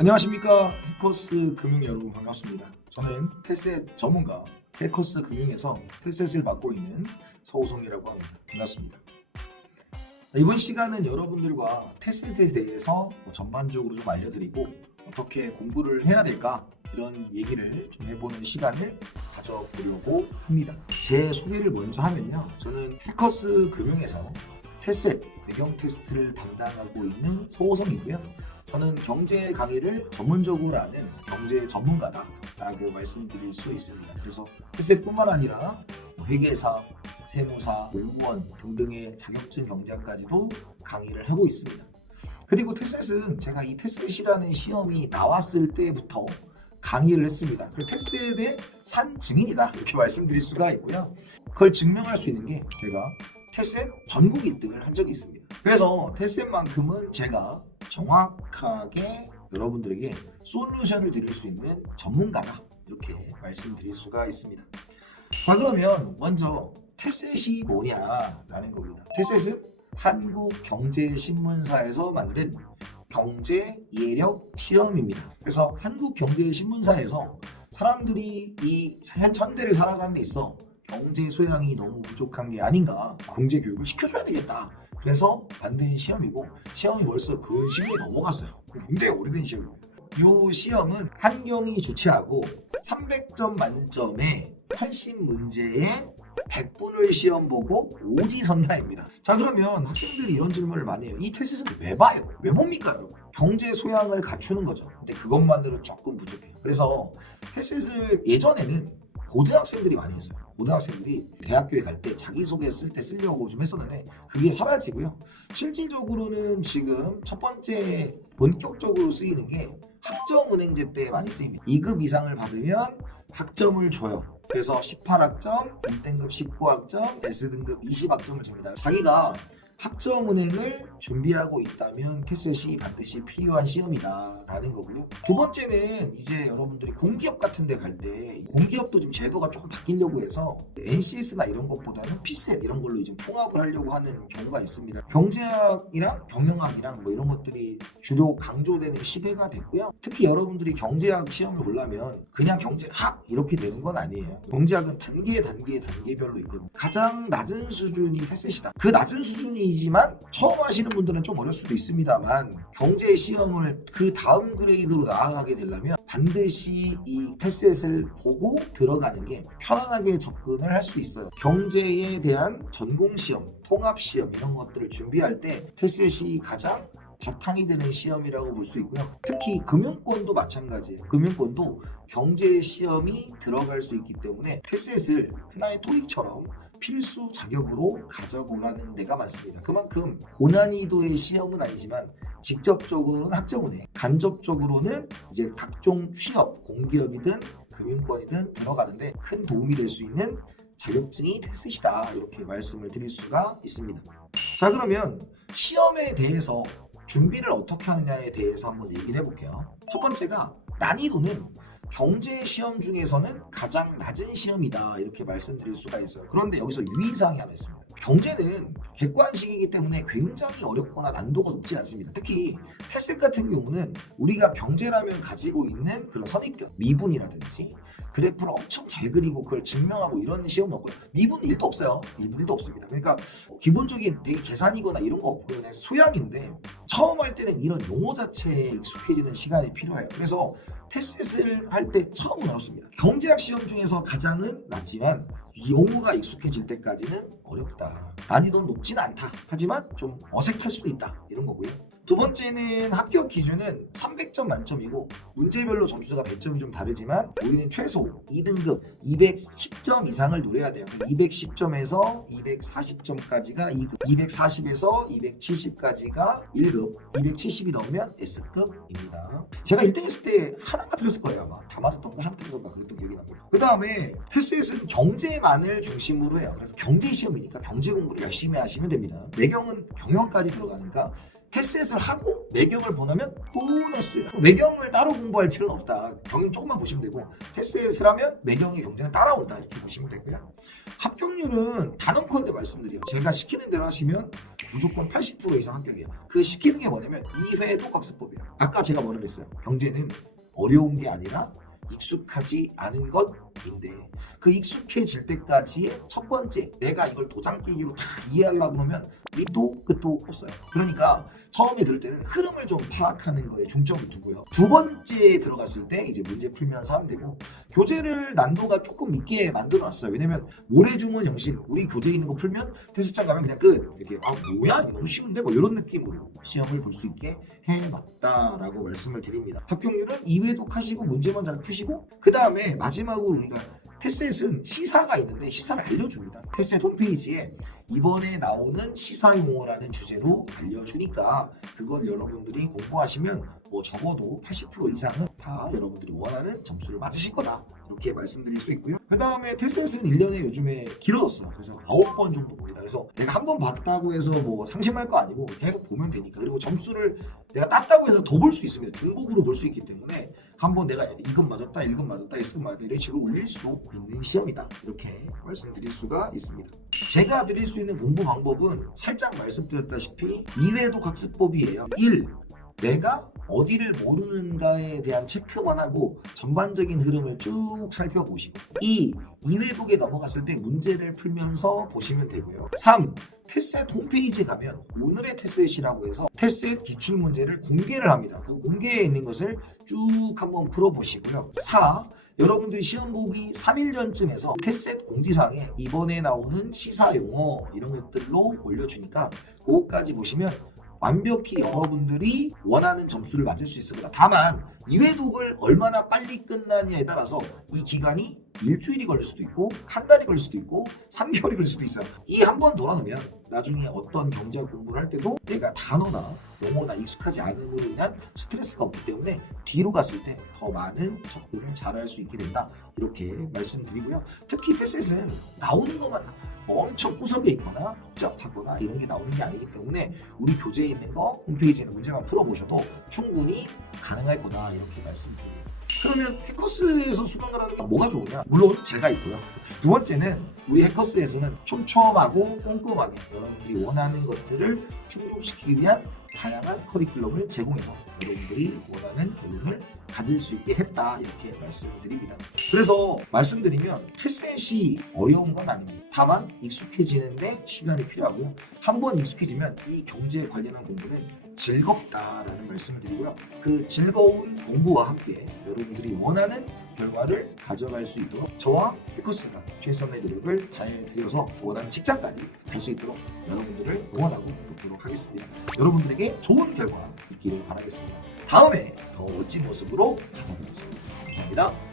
안녕하십니까. 해커스 금융 여러분 반갑습니다. 저는 테셋 전문가 해커스 금융에서 테셋을 맡고 있는 서우성이라고 합니다. 반갑습니다. 이번 시간은 여러분들과 테셋에 대해서 전반적으로 좀 알려드리고 어떻게 공부를 해야 될까 이런 얘기를 좀 해보는 시간을 가져보려고 합니다. 제 소개를 먼저 하면요, 저는 해커스 금융에서 테셋 배경 테스트를 담당하고 있는 서우성이고요. 저는 경제 강의를 전문적으로 하는 경제 전문가다라고 말씀드릴 수 있습니다. 그래서 테셋뿐만 아니라 회계사, 세무사, 공무원 등등의 자격증 경제학까지도 강의를 하고 있습니다. 그리고 테셋은 제가 이 테셋이라는 시험이 나왔을 때부터 강의를 했습니다. 테셋의 산 증인이다 이렇게 말씀드릴 수가 있고요. 그걸 증명할 수 있는 게 제가 테셋 전국 1등을 한 적이 있습니다. 그래서 테셋만큼은 제가 정확하게 여러분들에게 솔루션을 드릴 수 있는 전문가다 이렇게 말씀드릴 수가 있습니다. 자, 그러면 먼저 테셋이 뭐냐라는 겁니다. 테셋은 한국경제신문사에서 만든 경제 예력 시험입니다. 그래서 한국경제신문사에서 사람들이 이 현대를 살아가는 데 있어 경제 소양이 너무 부족한 게 아닌가, 경제 교육을 시켜줘야 되겠다. 그래서 만든 시험이고, 시험이 벌써 그 10년이 넘어갔어요. 굉장히 오래된 시험입니다. 이 시험은 한경이 주최하고 300점 만점에 80문제에 100분을 시험 보고 오지선다입니다. 자, 그러면 학생들이 이런 질문을 많이 해요. 이 테스트는 왜 봐요? 왜 봅니까, 여러분? 경제 소양을 갖추는 거죠. 근데 그것만으로 조금 부족해요. 그래서 테스트를 예전에는 고등학생들이 많이 했어요. 고등학생들이 대학교에 갈 때 자기소개 쓸 때 쓰려고 좀 했었는데 그게 사라지고요. 실질적으로는 지금 첫 번째 본격적으로 쓰이는 게 학점은행제 때 많이 쓰입니다. 2급 이상을 받으면 학점을 줘요. 그래서 18학점, B등급 19학점, S등급 20학점을 줍니다. 자기가 학점은행을 준비하고 있다면 테셋이 반드시 필요한 시험이다 라는 거고요. 두 번째는 이제 여러분들이 공기업 같은 데 갈 때 공기업도 좀 제도가 조금 바뀌려고 해서 NCS나 이런 것보다는 피셋 이런 걸로 이제 통합을 하려고 하는 경우가 있습니다. 경제학이랑 경영학이랑 뭐 이런 것들이 주로 강조되는 시대가 됐고요. 특히 여러분들이 경제학 시험을 보려면 그냥 경제학 이렇게 되는 건 아니에요. 경제학은 단계별로 있거든요. 가장 낮은 수준이 테셋이다. 그 낮은 수준이지만 처음 하시는 분들은 좀 어려울 수도 있습니다만 경제 시험을 그 다음 그레이드로 나아가게 되려면 반드시 이 테셋을 보고 들어가는 게 편안하게 접근을 할 수 있어요. 경제에 대한 전공 시험, 통합 시험 이런 것들을 준비할 때 테셋이 가장 바탕이 되는 시험이라고 볼 수 있고요. 특히 금융권도 마찬가지예요. 금융권도 경제 시험이 들어갈 수 있기 때문에 테셋을 하나의 토익처럼 필수 자격으로 가져오라는 데가 많습니다. 그만큼 고난이도의 시험은 아니지만 직접적으로는 학점은행, 간접적으로는 이제 각종 취업, 공기업이든 금융권이든 들어가는데 큰 도움이 될 수 있는 자격증이 테셋이다 이렇게 말씀을 드릴 수가 있습니다. 자, 그러면 시험에 대해서 준비를 어떻게 하느냐에 대해서 한번 얘기를 해볼게요. 첫 번째가 난이도는 경제 시험 중에서는 가장 낮은 시험이다 이렇게 말씀드릴 수가 있어요. 그런데 여기서 유의사항이 하나 있습니다. 경제는 객관식이기 때문에 굉장히 어렵거나 난도가 높지 않습니다. 특히 테셋 같은 경우는 우리가 경제라면 가지고 있는 그런 선입견, 미분이라든지 그래프를 엄청 잘 그리고 그걸 증명하고 이런 시험은 없고요. 미분 1도 없어요. 미분 1도 없습니다. 그러니까 기본적인 되게 계산이거나 이런 거 없고 그냥 소양인데 처음 할 때는 이런 용어 자체에 익숙해지는 시간이 필요해요. 그래서 테셋을 할 때 처음은 어렵습니다. 경제학 시험 중에서 가장은 낮지만 용어가 익숙해질 때까지는 어렵다. 난이도는 높지는 않다. 하지만 좀 어색할 수도 있다. 이런 거고요. 두 번째는 합격 기준은 300점 만점이고 문제별로 점수가 100점이 좀 다르지만 우리는 최소 2등급 210점 이상을 노려야 돼요. 210점에서 240점까지가 2급, 240에서 270까지가 1급, 270이 넘으면 S급입니다. 제가 1등 했을 때 하나가 틀렸을 거예요. 아마 다 맞았던 거 하나 틀렸던가 그랬던 기억이 납니다. 그 다음에 테셋은 경제만을 중심으로 해요. 그래서 경제 시험이니까 경제 공부를 열심히 하시면 됩니다. 매경은 경영까지 들어가니까 테셋을 하고 매경을 보내면 보너스. 매경을 따로 공부할 필요는 없다. 경영 조금만 보시면 되고 테셋을 하면 매경의 경제는 따라온다 이렇게 보시면 되고요. 합격률은 단언컨대 말씀드려요. 제가 시키는 대로 하시면 무조건 80% 이상 합격이에요. 그 시키는 게 뭐냐면 이회도 학습법이에요. 아까 제가 뭐라 그랬어요? 경제는 어려운 게 아니라 익숙하지 않은 것인데 그 익숙해질 때까지의 첫 번째 내가 이걸 도장 깨기로 다 이해하려고 그러면 밑도 끝도 없어요. 그러니까 처음에 들을 때는 흐름을 좀 파악하는 거에 중점을 두고요. 두 번째 들어갔을 때 이제 문제 풀면서 하면 되고 교재를 난도가 조금 있게 만들어 놨어요. 왜냐면 모래주문 형식 우리 교재에 있는 거 풀면 테스트장 가면 그냥 끝 이렇게 뭐야 이거 너무 쉬운데 뭐 이런 느낌으로 시험을 볼 수 있게 해놨다라고 말씀을 드립니다. 합격률은 2회독 하시고 문제만 잘 푸시고 그 다음에 마지막으로 우리가 테셋은 시사가 있는데 시사를 알려줍니다. 테셋 홈페이지에 이번에 나오는 시사 용어라는 주제로 알려주니까 그건 여러분들이 공부하시면 뭐 적어도 80% 이상은 다 여러분들이 원하는 점수를 맞으실 거다 이렇게 말씀드릴 수 있고요. 그 다음에 테셋은 1년에 요즘에 길어졌어요. 그래서 9번 정도 봅니다. 그래서 내가 한 번 봤다고 해서 뭐 상심할 거 아니고 계속 보면 되니까. 그리고 점수를 내가 땄다고 해서 더 볼 수 있습니다. 중복으로 볼 수 있기 때문에 한번 내가 이건 맞았다, 이건 맞았다, 이건 맞았다 이런 식으로 올릴 수도 있는 시험이다. 이렇게 말씀드릴 수가 있습니다. 제가 드릴 수 있는 공부 방법은 살짝 말씀드렸다시피 2회독 학습법이에요. 1. 내가 어디를 모르는가에 대한 체크만 하고 전반적인 흐름을 쭉 살펴보시고 2회독에 넘어갔을 때 문제를 풀면서 보시면 되고요. 3. 테셋 홈페이지에 가면 오늘의 테셋이라고 해서 테셋 기출문제를 공개를 합니다. 그 공개에 있는 것을 쭉 한번 풀어보시고요. 4. 여러분들이 시험 보기 3일 전쯤에서 테셋 공지사항에 이번에 나오는 시사용어 이런 것들로 올려주니까 그거까지 보시면 완벽히 여러분들이 원하는 점수를 맞을 수 있을 거다. 다만 2회독을 얼마나 빨리 끝나냐에 따라서 이 기간이 일주일이 걸릴 수도 있고 한 달이 걸릴 수도 있고 3개월이 걸릴 수도 있어요. 이 한 번 돌아놓으면 나중에 어떤 경제학 공부를 할 때도 내가 단어나 용어나 익숙하지 않음으로 인한 스트레스가 없기 때문에 뒤로 갔을 때 더 많은 접근을 잘할 수 있게 된다. 이렇게 말씀드리고요. 특히 테셋은 나오는 것만 엄청 구석에 있거나 복잡하거나 이런 게 나오는 게 아니기 때문에 우리 교재에 있는 거 홈페이지에 있는 문제만 풀어보셔도 충분히 가능할 거다 이렇게 말씀드립니다. 그러면 해커스에서 수강을 하는 게 뭐가 좋으냐? 물론 제가 있고요. 두 번째는 우리 해커스에서는 촘촘하고 꼼꼼하게 여러분들이 원하는 것들을 충족시키기 위한 다양한 커리큘럼을 제공해서 여러분들이 원하는 결론을 가질 수 있게 했다 이렇게 말씀드립니다. 그래서 말씀드리면 테셋이 어려운 건 아닙니다. 다만 익숙해지는데 시간이 필요하고요. 한번 익숙해지면 이 경제 관련한 공부는 즐겁다라는 말씀을 드리고요. 그 즐거운 공부와 함께 여러분들이 원하는 결과를 가져갈 수 있도록 저와 해커스가 최선의 노력을 다해드려서 원하는 직장까지 갈 수 있도록 여러분들을 응원하고 돕도록 하겠습니다. 여러분들에게 좋은 결과 있기를 바라겠습니다. 다음에 더 멋진 모습으로 찾아뵙겠습니다. 감사합니다.